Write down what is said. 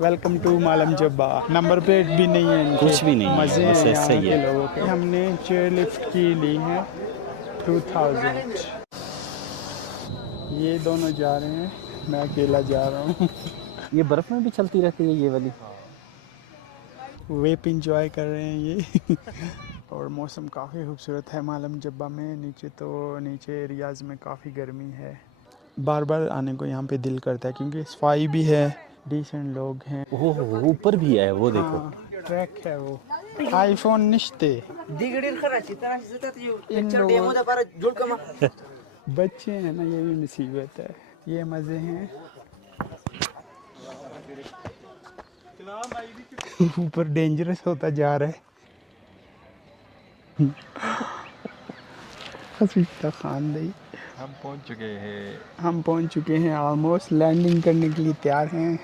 Welcome to Malam Jabba. Number plate भी नहीं है इनके। कुछ भी नहीं है, मज़े बस हैं ऐसा यहाँ ही के है। लोगों के। हमने चेयर लिफ्ट की ली है 2000। ये दोनों जा रहे हैं, मैं अकेला जा रहा हूँ। ये बर्फ में भी चलती रहती है ये वाली। वेप इंजॉय कर रहे हैं ये। और मौसम काफ़ी खूबसूरत है मालम जब्बा में। नीचे रियाज में काफ़ी गर्मी है। बार बार आने को यहाँ पे दिल करता है क्योंकि सफाई भी है, डिसेंट लोग हैं। ओह ऊपर भी है वो देखो। हाँ, ट्रैक है वो। आईफोन निश्ते इन लोगों बच्चे हैं ना, ये भी मुसीबत है। ये मज़े हैं। ऊपर डेंजरस होता जा रहा है। हसीता खानदई। हम पहुंच चुके हैं ऑलमोस्ट। लैंडिंग करने के लिए तैयार हैं।